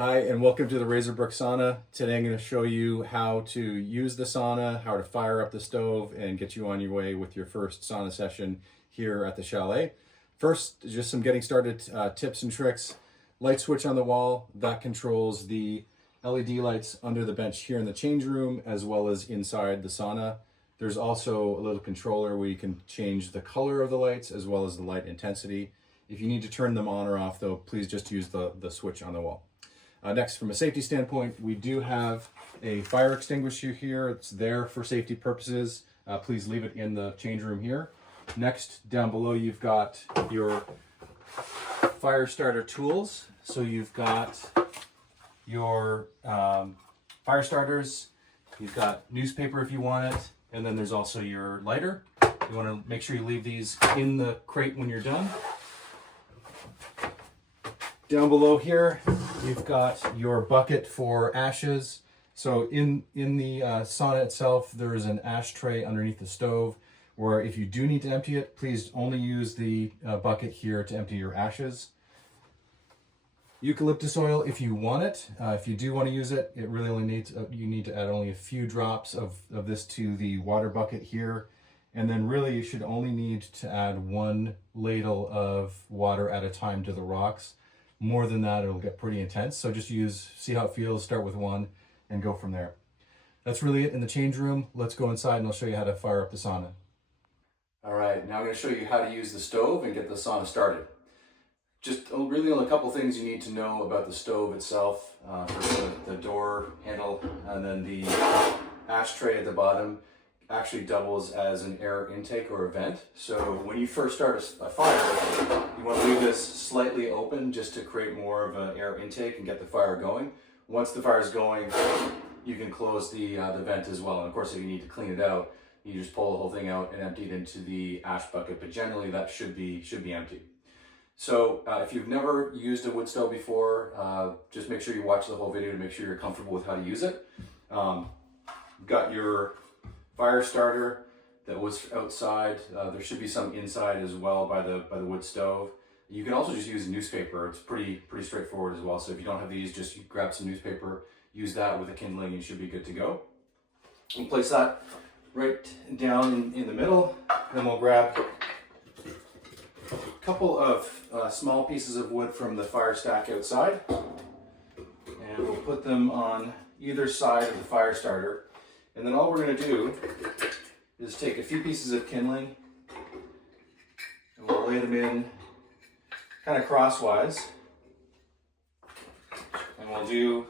Hi, and welcome to the Razor Brook sauna. Today I'm going to show you how to use the sauna, how to fire up the stove, and get you on your way with your first sauna session here at the chalet. First, just some getting started tips and tricks. Light switch on the wall, that controls the LED lights under the bench here in the change room, as well as inside the sauna. There's also a little controller where you can change the color of the lights, as well as the light intensity. If you need to turn them on or off, though, please just use the switch on the wall. Next, from a safety standpoint, we do have a fire extinguisher here. It's there for safety purposes. Please leave it in the change room here. Next, down below, you've got your fire starter tools. So you've got your fire starters, you've got newspaper if you want it, and then there's also your lighter. You want to make sure you leave these in the crate when you're done. Down below here, you've got your bucket for ashes. So in the sauna itself, there is an ashtray underneath the stove where if you do need to empty it, please only use the bucket here to empty your ashes. Eucalyptus oil, if you want it, if you do want to use it, it really only needs, you need to add only a few drops of this to the water bucket here. And then really you should only need to add 1 ladle of water at a time to the rocks. More than that, it'll get pretty intense. So just see how it feels, start with 1 and go from there. That's really it in the change room. Let's go inside and I'll show you how to fire up the sauna. All right, now I'm gonna show you how to use the stove and get the sauna started. Just really only a couple things you need to know about the stove itself. First, the door handle, and then the ashtray at the bottom actually doubles as an air intake or a vent. So when you first start a fire, you want to leave this slightly open just to create more of an air intake and get the fire going. Once the fire is going, you can close the vent as well. And of course, if you need to clean it out, you just pull the whole thing out and empty it into the ash bucket. But generally, that should be empty. So if you've never used a wood stove before, just make sure you watch the whole video to make sure you're comfortable with how to use it. You've got your fire starter that was outside. There should be some inside as well by the wood stove. You can also just use newspaper. It's pretty straightforward as well. So if you don't have these, just grab some newspaper, use that with a kindling, and you should be good to go. We'll place that right down in the middle, and we'll grab a couple of small pieces of wood from the fire stack outside, and we'll put them on either side of the fire starter. And then all we're going to do is take a few pieces of kindling and we'll lay them in kind of crosswise. And we'll do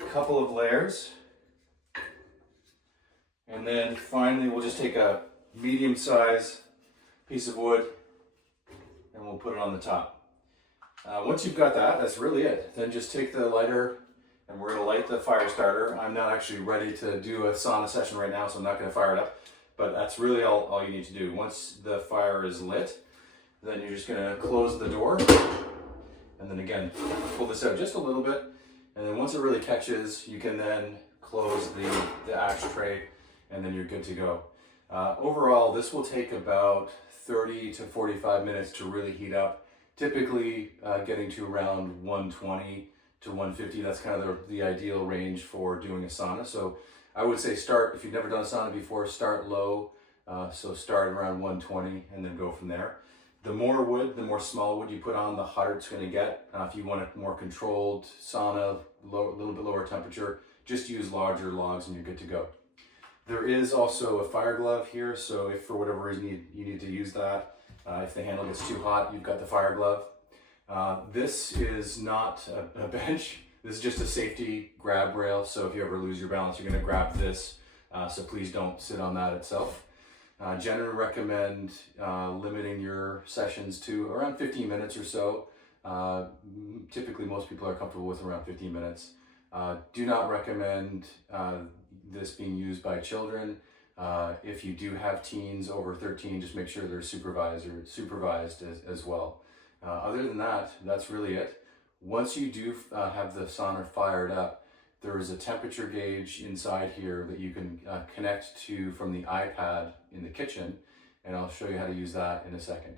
a couple of layers. And then finally we'll just take a medium size piece of wood and we'll put it on the top. Once you've got that, that's really it. Then just take the lighter and we're gonna light the fire starter. I'm not actually ready to do a sauna session right now, so I'm not gonna fire it up, but that's really all you need to do. Once the fire is lit, then you're just gonna close the door, and then again, pull this out just a little bit, and then once it really catches, you can then close the ashtray, and then you're good to go. Overall, this will take about 30 to 45 minutes to really heat up, typically getting to around 120 to 150. That's kind of the ideal range for doing a sauna. So I would say start, if you've never done a sauna before, start low. So start around 120 and then go from there. The more wood, the more small wood you put on, the hotter it's going to get. If you want a more controlled sauna, a little bit lower temperature, just use larger logs and you're good to go. There is also a fire glove here, so if for whatever reason you need to use that, if the handle gets too hot, you've got the fire glove. This is not a bench. This is just a safety grab rail. So if you ever lose your balance, you're going to grab this. So please don't sit on that itself. Generally recommend limiting your sessions to around 15 minutes or so. Typically, most people are comfortable with around 15 minutes. Do not recommend this being used by children. If you do have teens over 13, just make sure they're supervised as well. Other than that, that's really it. Once you do have the sauna fired up, there is a temperature gauge inside here that you can connect to from the iPad in the kitchen, and I'll show you how to use that in a second.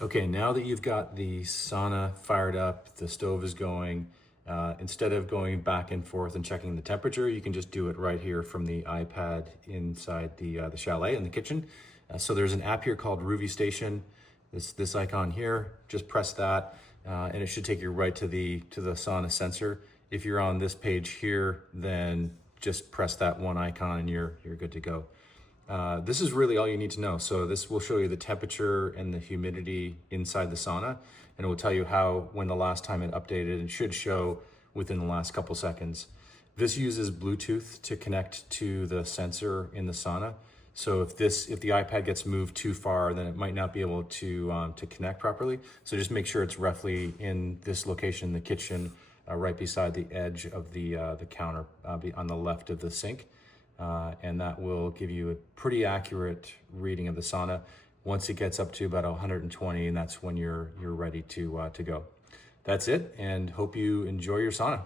Okay, now that you've got the sauna fired up, the stove is going, instead of going back and forth and checking the temperature, you can just do it right here from the iPad inside the chalet in the kitchen. So there's an app here called Roovy Station. This icon here, just press that, and it should take you right to the sauna sensor. If you're on this page here, then just press that one icon and you're good to go. This is really all you need to know. So this will show you the temperature and the humidity inside the sauna, and it will tell you when the last time it updated. It should show within the last couple seconds. This uses Bluetooth to connect to the sensor in the sauna. So if the iPad gets moved too far, then it might not be able to connect properly. So just make sure it's roughly in this location, the kitchen, right beside the edge of the counter, on the left of the sink. And that will give you a pretty accurate reading of the sauna. Once it gets up to about 120, and that's when you're ready to go. That's it, and hope you enjoy your sauna.